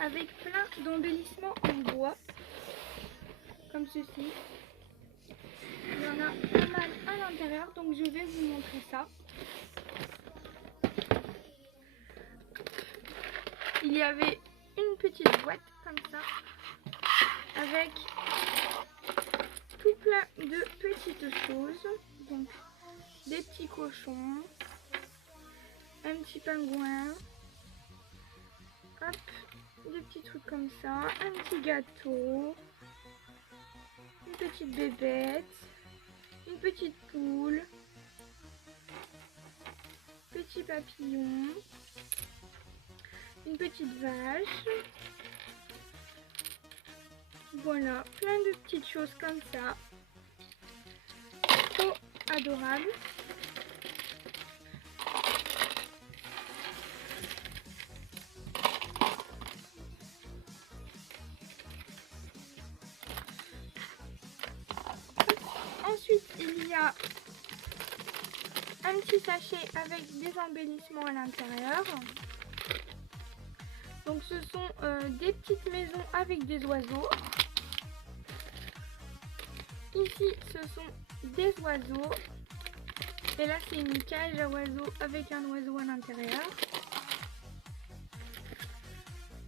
avec plein d'embellissements en bois, comme ceci. Il y en a pas mal à l'intérieur, donc je vais vous montrer ça. Il y avait une petite boîte comme ça, avec tout plein de petites choses. Donc des petits cochons, un petit pingouin, hop, des petits trucs comme ça, un petit gâteau, une petite bébête, une petite poule, petit papillon, une petite vache. Voilà, plein de petites choses comme ça. Trop adorable. Ensuite, il y a un petit sachet avec des embellissements à l'intérieur. Donc ce sont des petites maisons avec des oiseaux. Ici, ce sont des oiseaux. Et là, c'est une cage à oiseaux avec un oiseau à l'intérieur.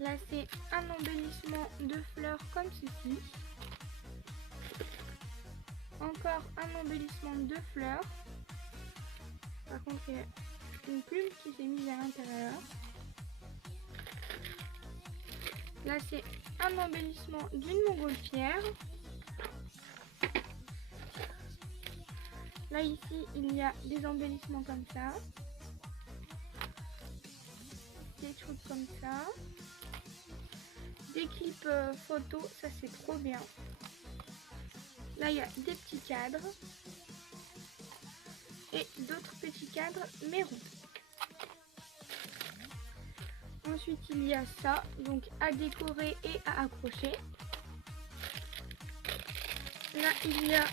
Là, c'est un embellissement de fleurs comme ceci. Encore un embellissement de fleurs. Par contre, il y a une plume qui s'est mise à l'intérieur. Là, c'est un embellissement d'une montgolfière. Là, ici, il y a des embellissements comme ça. Des trucs comme ça. Des clips photos, ça c'est trop bien. Là, il y a des petits cadres. Et d'autres petits cadres, mais ronds. Ensuite, il y a ça, donc à décorer et à accrocher. Là, il y a...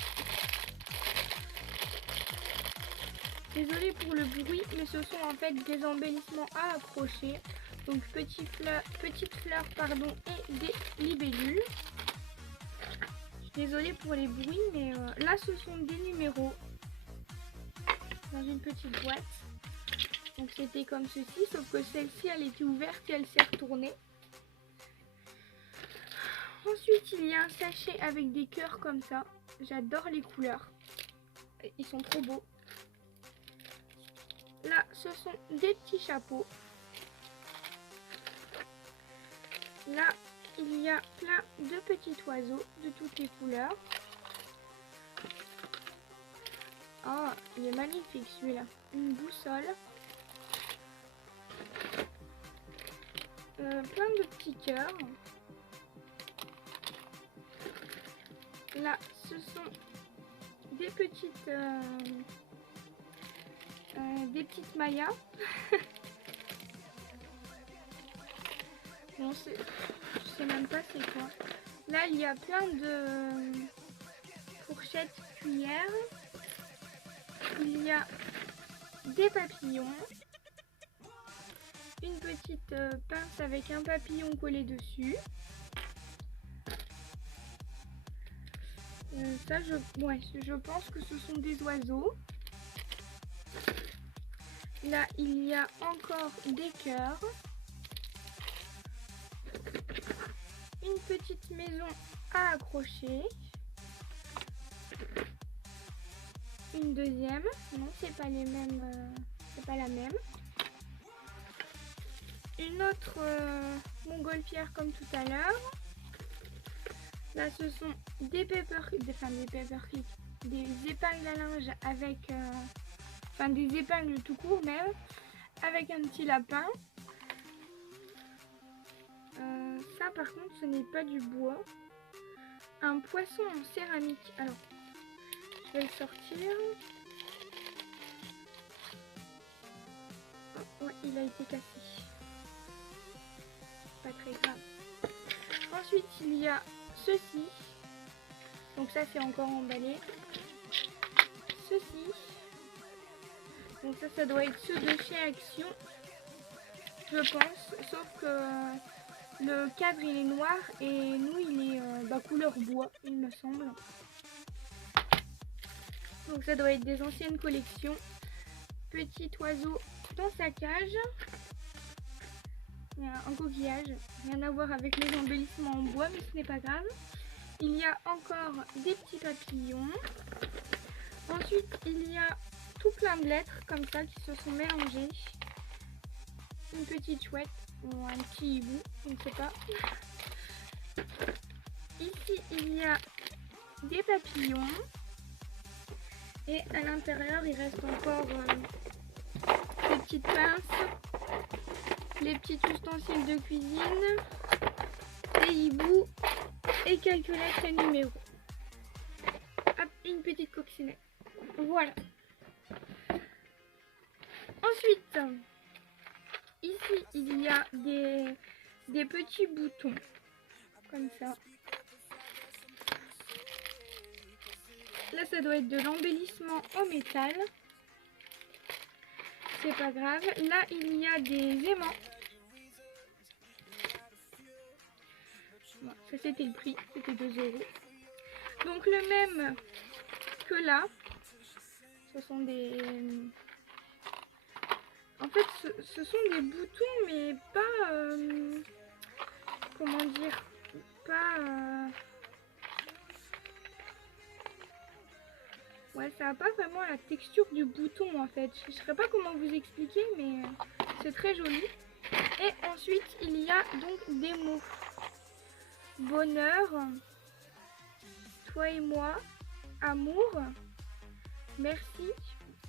Désolée pour le bruit, mais ce sont en fait des embellissements à accrocher. Donc petites fleurs pardon, et des libellules. Désolée pour les bruits, mais là, ce sont des numéros dans une petite boîte. Donc c'était comme ceci, sauf que celle-ci, elle était ouverte et elle s'est retournée. Ensuite, il y a un sachet avec des cœurs comme ça. J'adore les couleurs. Ils sont trop beaux. Là, ce sont des petits chapeaux. Là, il y a plein de petits oiseaux de toutes les couleurs. Oh, il est magnifique celui-là. Une boussole. Plein de petits cœurs. Là, ce sont des petites mayas. Bon, je sais même pas c'est quoi. Là, il y a plein de fourchettes, cuillères. Il y a des papillons. Une petite pince avec un papillon collé dessus. Ça, je pense que ce sont des oiseaux. Là, il y a encore des cœurs. Une petite maison à accrocher. Une deuxième. Non, c'est pas les mêmes. C'est pas la même. Une autre montgolfière comme tout à l'heure. Là, ce sont des épingles à linge avec, des épingles tout court même, avec un petit lapin. Ça, par contre, ce n'est pas du bois. Un poisson en céramique. Alors, je vais le sortir. Oh, ouais, il a été cassé. Pas très grave. Ensuite, il y a ceci. Donc ça, c'est encore emballé. Ceci. Donc ça doit être ceux de chez Action, je pense. Sauf que Le cadre il est noir et nous il est couleur bois, il me semble. Donc ça doit être des anciennes collections. Petit oiseau dans sa cage. Il y a un coquillage, rien à voir avec les embellissements en bois, mais ce n'est pas grave. Il y a encore des petits papillons. Ensuite, il y a tout plein de lettres comme ça qui se sont mélangées. Une petite chouette ou un petit hibou, je ne sais pas. Ici, il y a des papillons. Et à l'intérieur, il reste encore des petites pinces, les petits ustensiles de cuisine, des hiboux et quelques lettres et numéros. Hop, une petite coccinelle. Voilà. Ensuite, ici, il y a des petits boutons, comme ça. Là, ça doit être de l'embellissement en métal. C'est pas grave. Là, il y a des aimants. Bon, ça, c'était le prix. C'était 2 €. Donc, le même que là. Ce sont des... En fait, ce sont des boutons, mais pas... comment dire? Pas... Ouais, ça n'a pas vraiment la texture du bouton en fait. Je ne saurais pas comment vous expliquer, mais c'est très joli. Et ensuite, il y a donc des mots. Bonheur, toi et moi, amour, merci.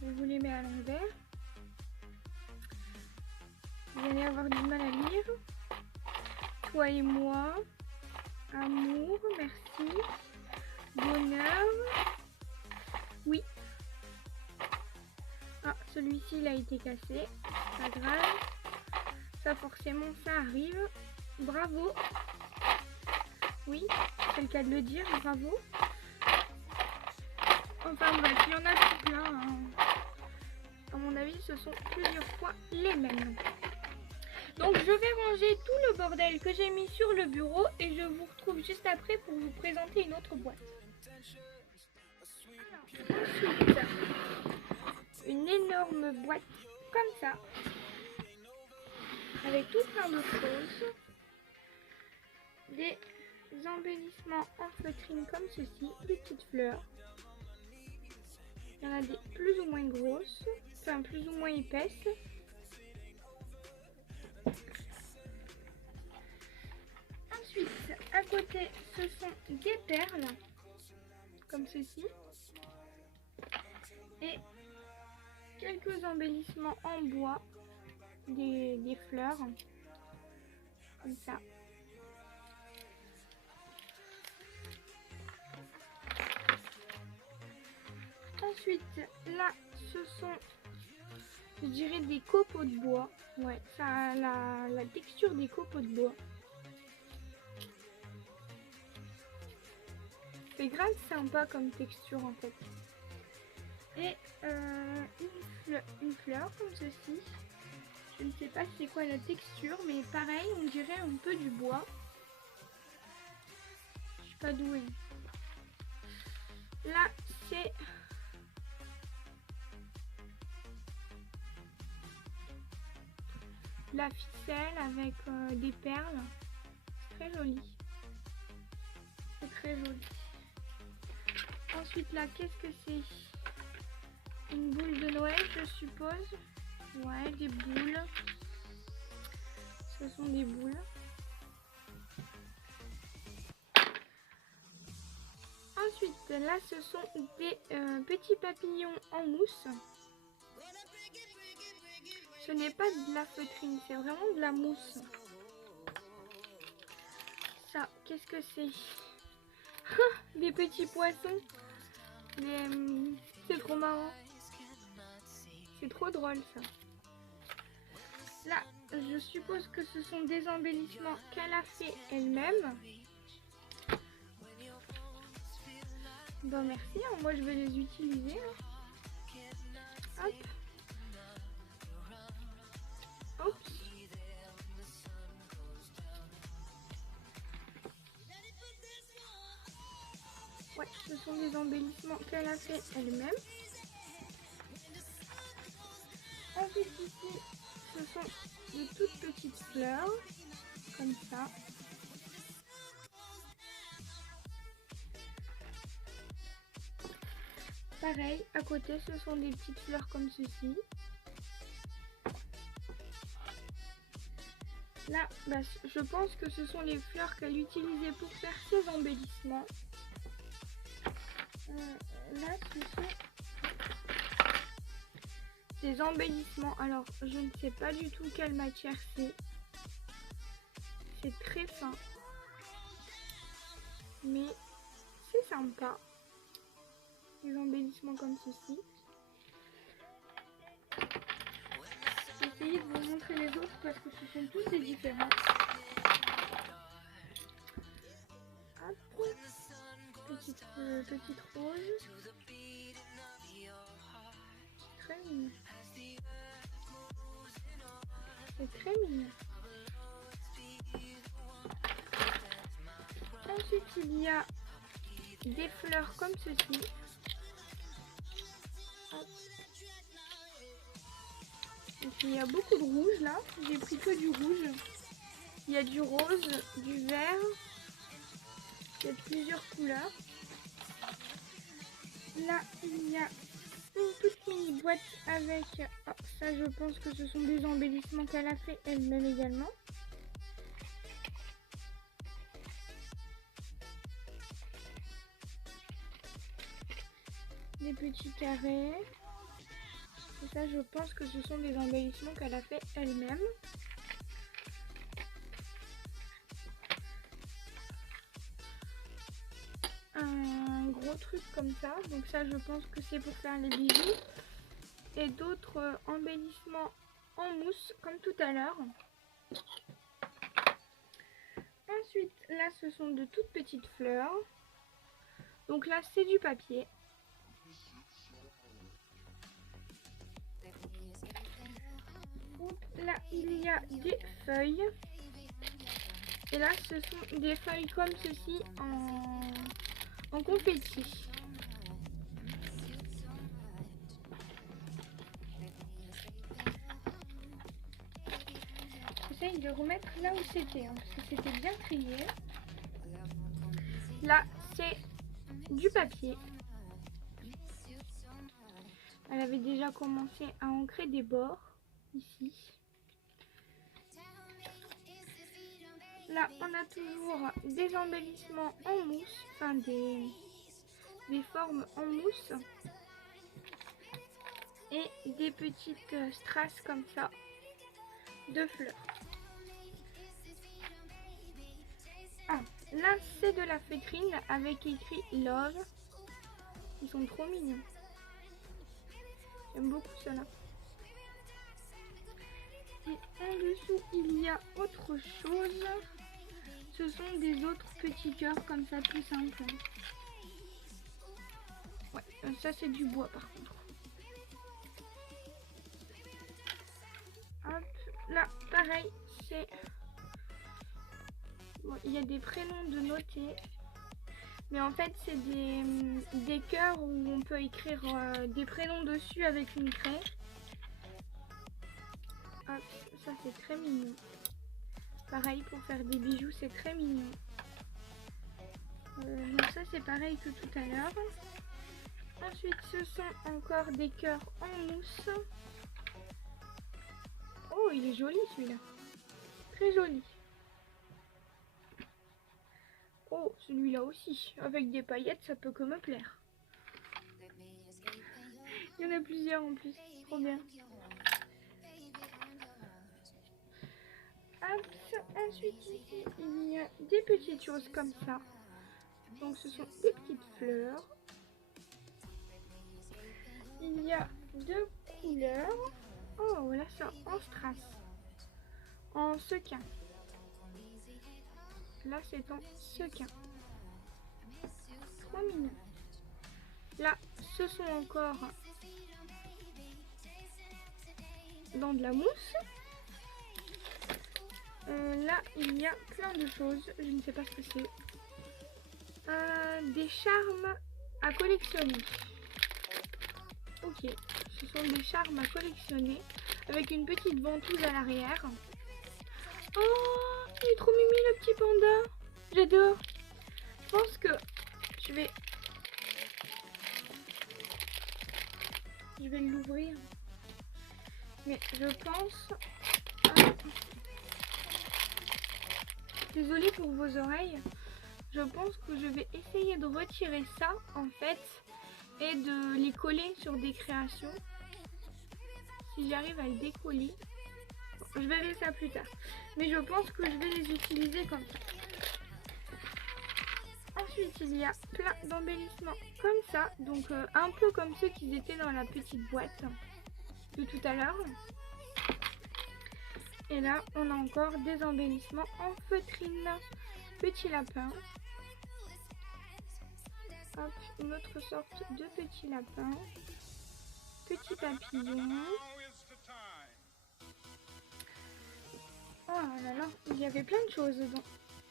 Je vous les mets à l'envers. Vous allez avoir du mal à lire. Toi et moi, amour, merci, bonheur. Oui. Ah, celui-ci il a été cassé. Pas grave. Ça forcément ça arrive. Bravo. Oui, c'est le cas de le dire. Bravo. Enfin bref, il y en a tout plein. Hein. À mon avis, ce sont plusieurs fois les mêmes. Donc je vais ranger tout le bordel que j'ai mis sur le bureau et je vous retrouve juste après pour vous présenter une autre boîte. Ensuite, une énorme boîte comme ça, avec tout plein de choses, des embellissements en feutrine comme ceci, des petites fleurs. Il y en a des plus ou moins grosses, enfin plus ou moins épaisses. Ensuite, à côté, ce sont des perles, comme ceci. Et quelques embellissements en bois, des fleurs, comme ça. Ensuite, là, ce sont, je dirais, des copeaux de bois. Ouais, ça a la texture des copeaux de bois. C'est grave sympa comme texture en fait. Et une fleur comme ceci. Je ne sais pas c'est quoi la texture, mais pareil, on dirait un peu du bois. Je suis pas douée. Là, c'est la ficelle avec des perles. Très joli. C'est très joli. Ensuite, là, qu'est-ce que c'est? Une boule de Noël, je suppose. Ouais, des boules. Ce sont des boules. Ensuite, là, ce sont des petits papillons en mousse. Ce n'est pas de la feutrine, c'est vraiment de la mousse. Ça, qu'est-ce que c'est? Des petits poissons. C'est trop marrant. C'est trop drôle ça. Là, je suppose que ce sont des embellissements qu'elle a fait elle-même. Bon, merci. Hein. Moi, je vais les utiliser. Hein. Hop. Oups. ce sont des embellissements qu'elle a fait elle-même. Ensuite ici, ce sont de toutes petites fleurs, comme ça. Pareil, à côté, ce sont des petites fleurs comme ceci. Là, bah, je pense que ce sont les fleurs qu'elle utilisait pour faire ses embellissements. Là, ce sont des embellissements. Alors, je ne sais pas du tout quelle matière c'est. C'est très fin. Mais c'est sympa. Des embellissements comme ceci. J'ai essayé de vous montrer les autres parce que ce sont tous des différents. Hop. Petite rose. Très mignon. C'est très mignon. Ensuite, il y a des fleurs comme ceci. Hop. Donc, il y a beaucoup de rouge là. J'ai pris que du rouge. Il y a du rose, du vert. Il y a plusieurs couleurs. Là, il y a une toute mini boîte avec... Oh, ça, je pense que ce sont des embellissements qu'elle a fait elle-même également. Des petits carrés. Et ça, je pense que ce sont des embellissements qu'elle a fait elle-même. Un gros truc comme ça. Donc ça, je pense que c'est pour faire les bijoux. Et d'autres embellissements en mousse, comme tout à l'heure. Ensuite, là, ce sont de toutes petites fleurs. Donc là, c'est du papier. Là, il y a des feuilles. Et là, ce sont des feuilles comme ceci en confetti. J'essaye de remettre là où c'était, hein, parce que c'était bien trié. Là, c'est du papier. Elle avait déjà commencé à ancrer des bords, ici. Là, on a toujours des embellissements en mousse, enfin des formes en mousse. Et des petites strass comme ça, de fleurs. Ah, là, c'est de la feutrine avec écrit Love. Ils sont trop mignons. J'aime beaucoup cela. Et en dessous, il y a autre chose. Ce sont des autres petits cœurs comme ça, tout simple. Ouais, ça c'est du bois par contre. Hop, là, pareil, c'est... Bon, il y a des prénoms de noter. Mais en fait, c'est des cœurs où on peut écrire des prénoms dessus avec une craie. Hop, ça c'est très mignon. Pareil, pour faire des bijoux, c'est très mignon. Donc ça c'est pareil que tout à l'heure. Ensuite, ce sont encore des cœurs en mousse. Oh, il est joli celui-là. Très joli. Oh, celui-là aussi. Avec des paillettes, ça peut que me plaire. Il y en a plusieurs en plus. Trop bien. Hop, ensuite ici, il y a des petites choses comme ça. Donc ce sont des petites fleurs. Il y a deux couleurs. Oh, voilà ça, en strass. En sequin. Là, c'est en sequin. Trop mignon. Là, ce sont encore dans de la mousse. Là, il y a plein de choses. Je ne sais pas ce que c'est. Des charmes à collectionner. Ok, ce sont des charmes à collectionner avec une petite ventouse à l'arrière. Oh, il est trop mimi le petit panda. J'adore. Je pense que je vais l'ouvrir. Mais je pense... Ah. Désolée pour vos oreilles. Je pense que je vais essayer de retirer ça en fait et de les coller sur des créations. Si j'arrive à le décoller, je verrai ça plus tard. Mais je pense que je vais les utiliser comme ça. Ensuite, il y a plein d'embellissements comme ça. Donc un peu comme ceux qui étaient dans la petite boîte de tout à l'heure. Et là, on a encore des embellissements en feutrine. Petit lapin. Hop, une autre sorte de petit lapin. Petit papillon. Oh là là, il y avait plein de choses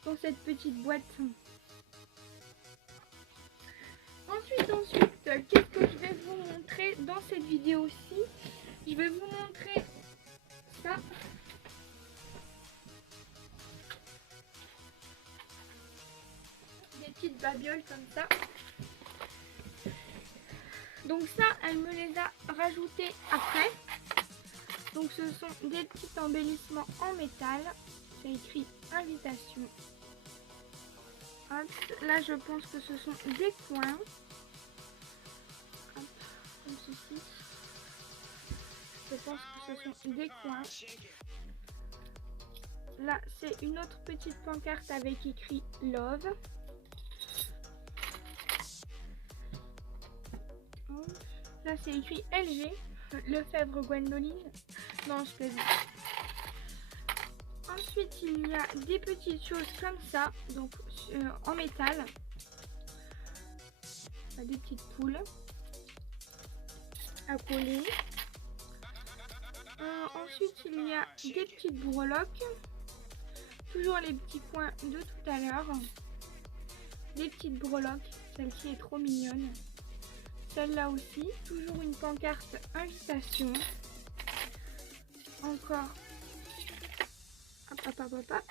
dans cette petite boîte. Ensuite, qu'est-ce que je vais vous montrer dans cette vidéo-ci? Je vais vous montrer ça. Des petites babioles comme ça. Donc ça, elle me les a rajoutées après. Donc ce sont des petits embellissements en métal. C'est écrit invitation. Hop. Là, je pense que ce sont des coins. Hop, comme ceci. Je pense que ce sont des coins. Là, c'est une autre petite pancarte avec écrit Love. Là, c'est écrit LG, Lefebvre Gwendoline. Non, je plaisante. Ensuite, il y a des petites choses comme ça, donc en métal. Des petites poules à coller. Ensuite, il y a des petites breloques. Toujours les petits coins de tout à l'heure. Des petites breloques. Celle-ci est trop mignonne. Celle-là aussi. Toujours une pancarte invitation. Encore. Hop, hop, hop, hop, hop.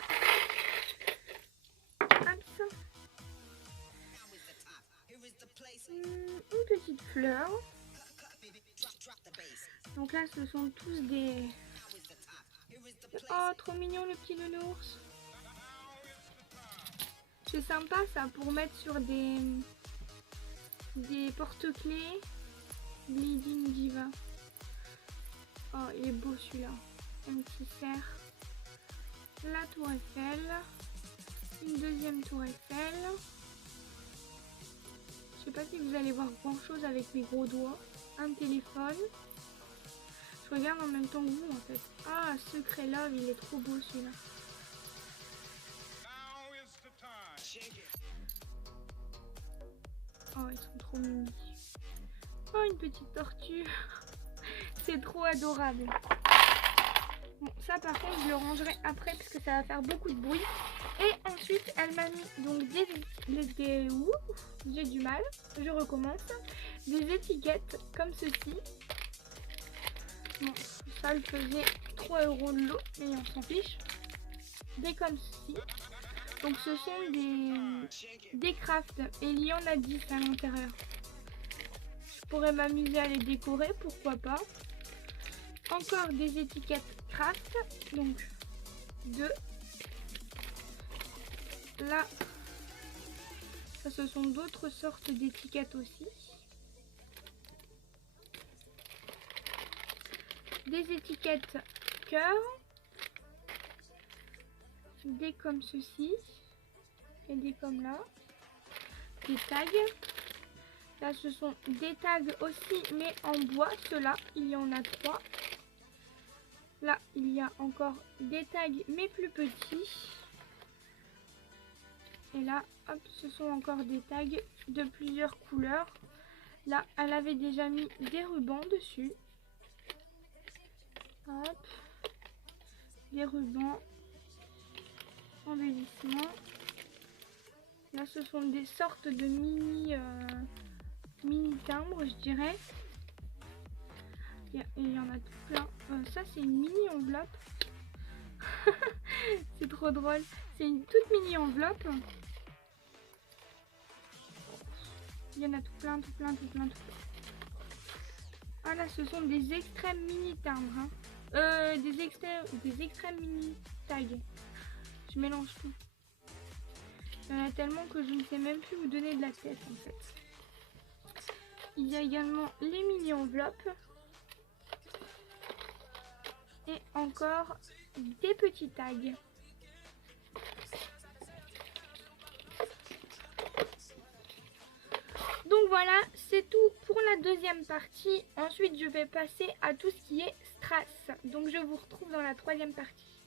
Hop. Une petite fleur. Donc là, ce sont tous des... Oh, trop mignon le petit nounours. C'est sympa ça pour mettre sur des porte-clés. Bleeding Diva. Oh, il est beau celui-là. Un petit cerf. La tour Eiffel. Une deuxième tour Eiffel. Je sais pas si vous allez voir grand chose avec mes gros doigts. Un téléphone. Je regarde en même temps que vous en fait. Ah, Secret Love, il est trop beau celui-là. Oh, ils sont trop mignons. Oh, une petite tortue. C'est trop adorable. Bon, ça par contre, je le rangerai après parce que ça va faire beaucoup de bruit. Et ensuite, elle m'a mis donc des ouh, j'ai du mal. Je recommence. Des étiquettes comme ceci. Bon, ça le faisait 3 € de lot, mais on s'en fiche. Des comme ceci. Donc ce sont des crafts et il y en a 10 à l'intérieur. Je pourrais m'amuser à les décorer, pourquoi pas. Encore des étiquettes craft, donc 2. Là, ça, ce sont d'autres sortes d'étiquettes aussi. Des étiquettes cœur. Des comme ceci. Et des comme là. Des tags. Là, ce sont des tags aussi, mais en bois. Ceux-là, il y en a 3. Là, il y a encore des tags, mais plus petits. Et là, hop, ce sont encore des tags de plusieurs couleurs. Là, elle avait déjà mis des rubans dessus. Hop. Des rubans. Embellissement. Là, ce sont des sortes de mini mini timbres, je dirais. Il y en a tout plein. Ça, c'est une mini enveloppe. C'est trop drôle. C'est une toute mini enveloppe. Il y en a tout plein, tout plein, tout plein, tout plein. Ah là, ce sont des extrêmes mini timbres. Hein. Des extrêmes mini tags. Je mélange tout. Il y en a tellement que je ne sais même plus où donner de la tête en fait. Il y a également les mini enveloppes. Et encore des petits tags. Donc voilà, c'est tout pour la deuxième partie. Ensuite, je vais passer à tout ce qui est strass. Donc je vous retrouve dans la troisième partie.